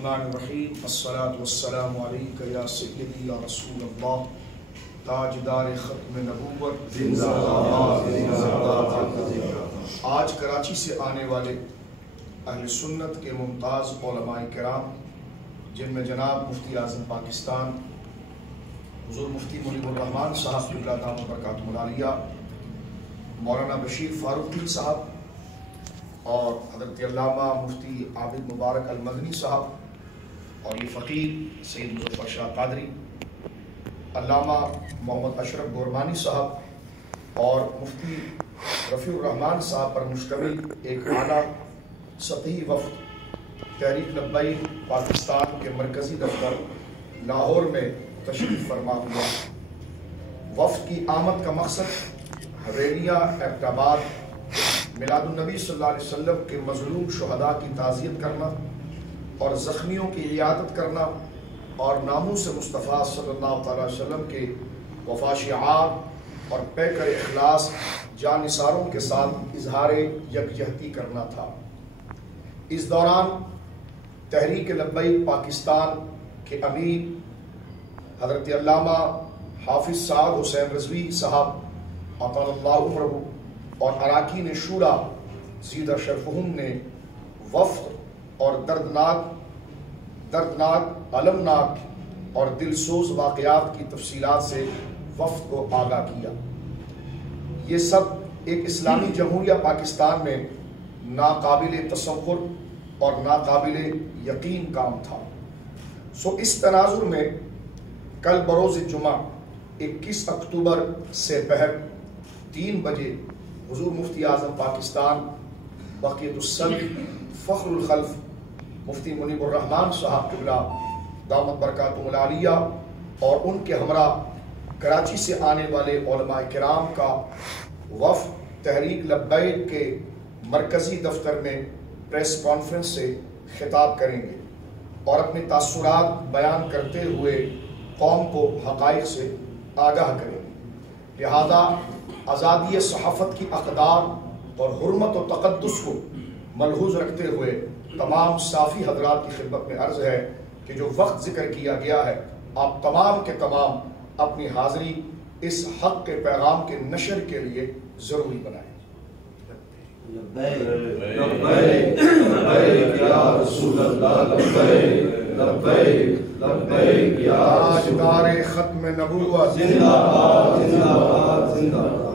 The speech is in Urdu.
الرحمن الرحیم الصلاۃ والسلام علیک یا سیدی یا رسول اللہ تاجدار ختم نبوت زندہ باد۔ آج کراچی سے آنے والے اہل سنت کے ممتاز علماء کرام جن میں جناب مفتی اعظم پاکستان حضور مفتی منیب الرحمان صاحب قبلہ دامت برکاتہ العالیہ، مولانا بشیر فاروقی صاحب اور حضرت علامہ مفتی عابد مبارک المدنی صاحب اور یہ فقیر سید مظفر شاہ قادری، علامہ محمد اشرف گورمانی صاحب اور مفتی رفیع الرحمان صاحب پر مشتمل ایک اعلیٰ سطحی وفد تحریک لبیک پاکستان کے مرکزی دفتر لاہور میں تشریف فرما ہوا۔ وفد کی آمد کا مقصد حویلیہ ایبٹ آباد میلاد النبی صلی اللہ علیہ وسلم کے مظلوم شہداء کی تعزیت کرنا اور زخمیوں کی عیادت کرنا اور ناموس مصطفیٰ صلی اللہ تعالی وسلم کے وفا شعار اور پیکر اخلاص جانثاروں کے ساتھ اظہار یکجہتی کرنا تھا۔ اس دوران تحریک لبیک پاکستان کے امیر حضرت علامہ حافظ سعد حسین رضوی صاحب اطال اللہ عمرہ اور اراکین شورا زیدہ شرفہم نے وفد اور دردناک المناک اور دلسوز واقعات کی تفصیلات سے وفد کو آگاہ کیا۔ یہ سب ایک اسلامی جمہوریہ پاکستان میں ناقابل تصور اور ناقابل یقین کام تھا۔ اس تناظر میں کل بروز جمعہ 21 اکتوبر سے پہر 3 بجے حضور مفتی اعظم پاکستان بقیت الصدر فخر الخلف مفتی منیب الرحمان صاحب قبلہ دامت برکاتہ العالیہ اور ان کے ہمراہ کراچی سے آنے والے علماء کرام کا وفد تحریک لبیک کے مرکزی دفتر میں پریس کانفرنس سے خطاب کریں گے اور اپنے تاثرات بیان کرتے ہوئے قوم کو حقائق سے آگاہ کریں گے۔ لہذا آزادی صحافت کی اقدار اور حرمت و تقدس کو ملحوظ رکھتے ہوئے تمام صافی حضرات کی خدمت میں عرض ہے کہ جو وقت ذکر کیا گیا ہے آپ تمام کے تمام اپنی حاضری اس حق کے پیغام کے نشر کے لیے ضروری بنائیں۔ لبیک لبیک لبیک یا رسول اللہ، لبیک لبیک لبیک یا تاجدار ختم نبوت زندہ باد زندہ باد زندہ باد۔